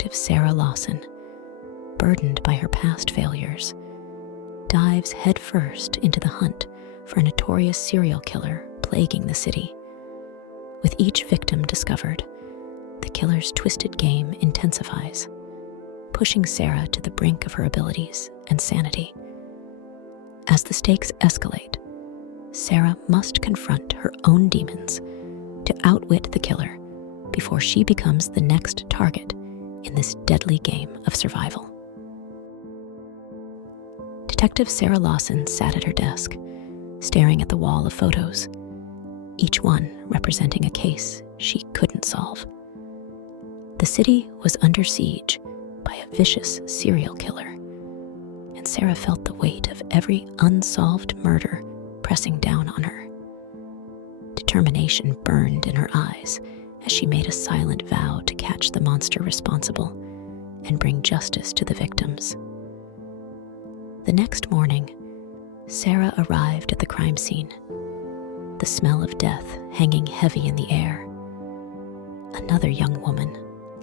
Detective Sarah Lawson, burdened by her past failures, dives headfirst into the hunt for a notorious serial killer plaguing the city. With each victim discovered, the killer's twisted game intensifies, pushing Sarah to the brink of her abilities and sanity. As the stakes escalate, Sarah must confront her own demons to outwit the killer before she becomes the next target in this deadly game of survival. Detective Sarah Lawson sat at her desk, staring at the wall of photos, each one representing a case she couldn't solve. The city was under siege by a vicious serial killer, and Sarah felt the weight of every unsolved murder pressing down on her. Determination burned in her eyes as she made a silent vow to catch the monster responsible and bring justice to the victims. The next morning, Sarah arrived at the crime scene, the smell of death hanging heavy in the air. Another young woman,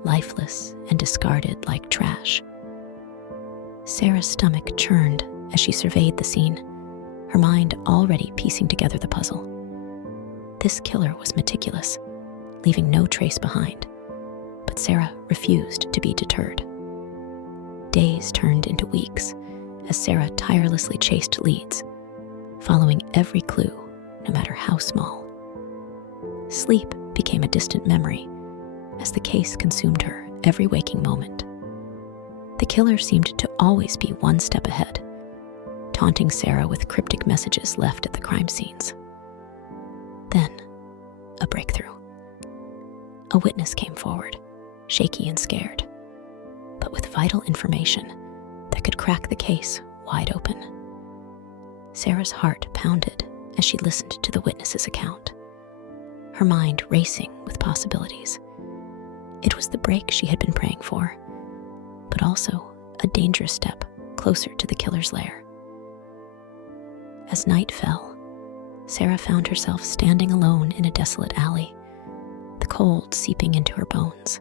lifeless and discarded like trash. Sarah's stomach churned as she surveyed the scene, her mind already piecing together the puzzle. This killer was meticulous, leaving no trace behind, but Sarah refused to be deterred. Days turned into weeks as Sarah tirelessly chased leads, following every clue, no matter how small. Sleep became a distant memory as the case consumed her every waking moment. The killer seemed to always be one step ahead, taunting Sarah with cryptic messages left at the crime scenes. Then, a breakthrough. A witness came forward, shaky and scared, but with vital information that could crack the case wide open. Sarah's heart pounded as she listened to the witness's account, her mind racing with possibilities. It was the break she had been praying for, but also a dangerous step closer to the killer's lair. As night fell, Sarah found herself standing alone in a desolate alley, the cold seeping into her bones.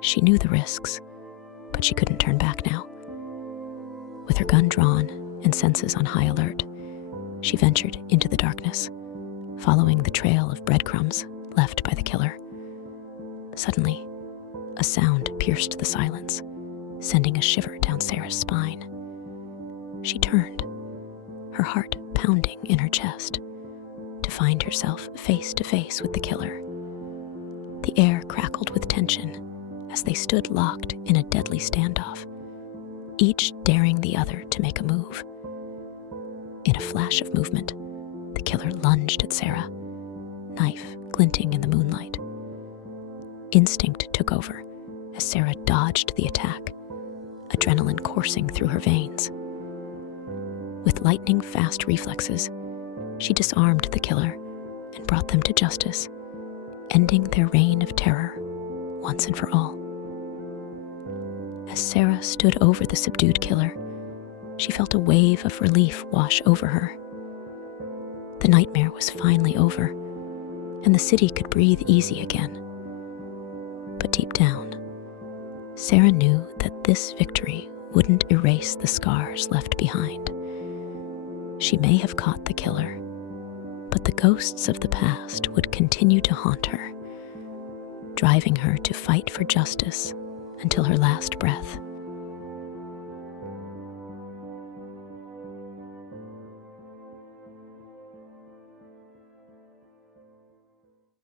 She knew the risks, but she couldn't turn back now. With her gun drawn and senses on high alert, she ventured into the darkness, following the trail of breadcrumbs left by the killer. Suddenly, a sound pierced the silence, sending a shiver down Sarah's spine. She turned, her heart pounding in her chest, to find herself face to face with the killer. The air crackled with tension as they stood locked in a deadly standoff, each daring the other to make a move. In a flash of movement, the killer lunged at Sarah, knife glinting in the moonlight. Instinct took over as Sarah dodged the attack, adrenaline coursing through her veins. With lightning-fast reflexes, she disarmed the killer and brought them to justice, ending their reign of terror once and for all. As Sarah stood over the subdued killer, she felt a wave of relief wash over her. The nightmare was finally over, and the city could breathe easy again. But deep down, Sarah knew that this victory wouldn't erase the scars left behind. She may have caught the killer, but the ghosts of the past would continue to haunt her, driving her to fight for justice until her last breath.